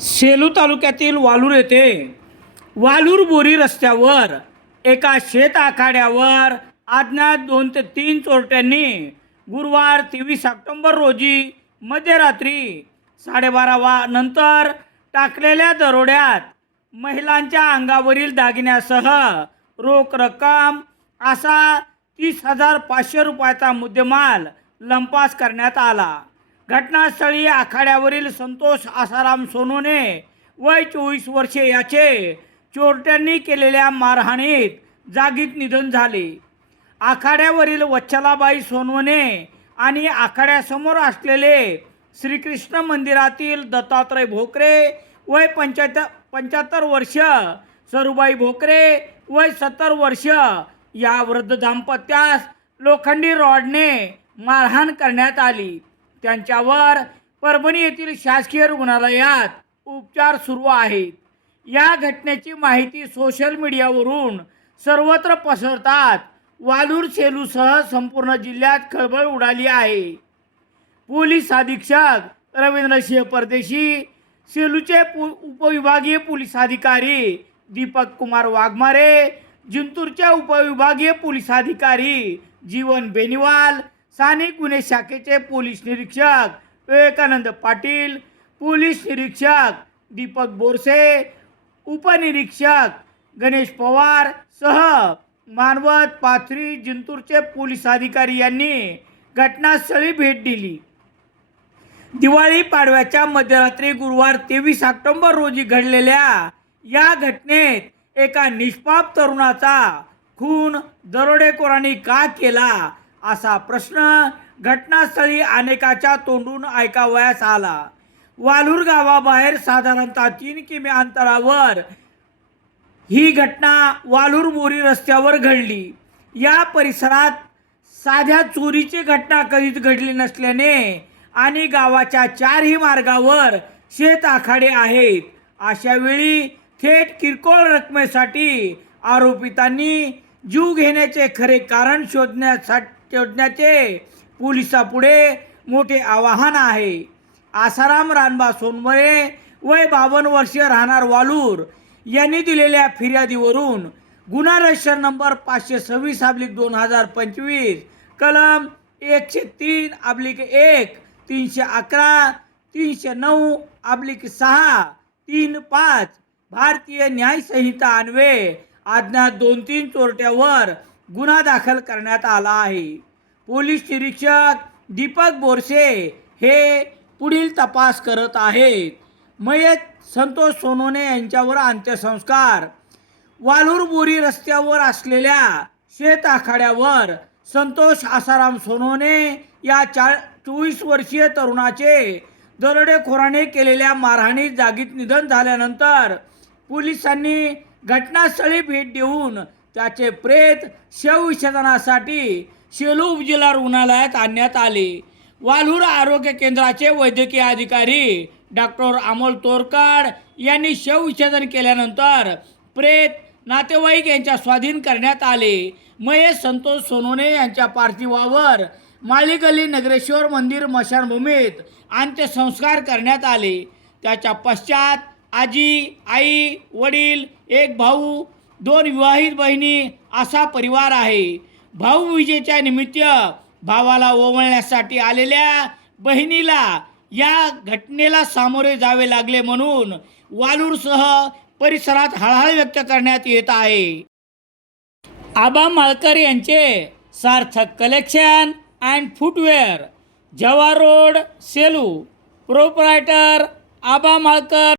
Selu तालुक्यातील वालूर येथे वालूर बोरी रस्त्यावर एका शेत आखाड्यावर अज्ञात दोन ते तीन चोरट्यांनी गुरुवार तेवीस ऑक्टोंबर रोजी मध्यरात्री साडेबारा वा नंतर टाकलेल्या दरोड्यात महिलांच्या अंगावरील दागिन्यासह रोख रक्कम असा तीस हजार पाचशे रुपयाचा मुद्देमाल लंपास करण्यात आला. घटनास्थळी आखाड्यावरील संतोष आसाराम सोनोने वय चोवीस वर्षे याचे चोरट्यांनी केलेल्या मारहाणीत जागीत निधन झाले. आखाड्यावरील वच्छलाबाई सोनवणे आणि आखाड्यासमोर असलेले श्रीकृष्ण मंदिरातील दत्तात्रय भोकरे वय पंच्याहत्तर पंच्याहत्तर वर्ष सरुबाई भोकरे वय सत्तर वर्ष या वृद्ध दाम्पत्यास लोखंडी रॉडने मारहाण करण्यात आली. त्यांच्यावर परभणी येथील शासकीय रुग्णालयात उपचार सुरू आहेत. या घटनेची माहिती सोशल मीडियावरून सर्वत्र पसरतात. वालूर सेलूसह संपूर्ण जिल्ह्यात खळबळ उडाली आहे. पोलीस अधीक्षक रवींद्रसिंह परदेशी सेलूचे पु उपविभागीय पोलीस अधिकारी दीपक कुमार वाघमारे जिंतूरचे उपविभागीय पोलीस अधिकारी जीवन बेनिवाल स्थानिक गुन्हे शाखेचे पोलीस निरीक्षक विवेकानंद पाटील पोलीस निरीक्षक दीपक बोरसे उपनिरीक्षक गणेश पवार सह मानवत पाथरी जिंतूरचे पोलीस अधिकारी यांनी घटनास्थळी भेट दिली. दिवाळी पाडव्याच्या मध्यरात्री गुरुवार तेवीस ऑक्टोंबर रोजी घडलेल्या या घटनेत एका निष्पाप तरुणाचा खून दरोडेखोरांनी का केला? असा प्रश्न घटनास्थळी अनेकाच्या तोंडून ऐकावयास आला. वालूर गावाबाहेर साधारणतः तीन किमी अंतरावर ही घटना वालूर मोरी रस्त्यावर घडली. या परिसरात साध्या चोरीची घटना कधीच घडली नसल्याने आणि गावाच्या चारही मार्गावर शेत आखाडे आहेत. अशा वेळी थेट किरकोळ रकमेसाठी आरोपितांनी जीव घेण्याचे खरे कारण शोधण्यासाठी शोधण्याचे पोलिसापुढे मोठे आवाहन आहे. आसाराम रानबा सोनमळे वय बावन्न वर्षीय राहणार वालूर. यांनी दिलेल्या फिर्यादीवरून गुन्हा रजिस्टर नंबर पाचशे सव्वीस अब्लिक दोन हजार पंचवीस कलम एकशे तीन अब्लिक एक तीनशे अकरा तीनशे नऊ अब्लिक सहा तीन पाच भारतीय न्यायसंहिता अन्वे अन्वये दोन तीन चोरट्यावर गुन्हा दाखल करण्यात आला आहे. पोलीस निरीक्षक दीपक बोरसे हे पुढील तपास करत आहेत. मयत संतोष सोनोने यांच्यावर अंत्यसंस्कार. वालूरबोरी रस्त्यावर असलेल्या शेत आखाड्यावर संतोष आसाराम सोनोने या चा चोवीस वर्षीय तरुणाचे दरोडेखोराने केलेल्या मारहाणीत जागीत निधन झाल्यानंतर पोलिसांनी घटनास्थळी भेट देऊन त्याचे प्रेत शवविच्छेदनासाठी शेलू उपजिल्हा रुग्णालयात आणण्यात आले. वालूर आरोग्य केंद्राचे वैद्यकीय अधिकारी डॉक्टर अमोल तोरकाड यांनी शवविच्छेदन केल्यानंतर प्रेत नातेवाईक यांच्या स्वाधीन करण्यात आले. महेश संतोष सोनोने यांच्या पार्थिवावर माळीगल्ली नगरेश्वर मंदिर मशानभूमीत अंत्यसंस्कार करण्यात आले. त्याच्या पश्चात आजी आई वडील एक भाऊ दोन विवाहित बहिणी असा परिवार आहे. भाऊबीजेच्या निमित्त भावाला ओवळण्यासाठी आलेल्या बहिणीला या घटनेला सामोरे जावे लागले म्हणून वालूरसह परिसरात हळहळ व्यक्त करण्यात येत आहे. आबा माळकर यांचे सार्थक कलेक्शन अँड फुटवेअर जवा रोड सेलू प्रोपरायटर आबा माळकर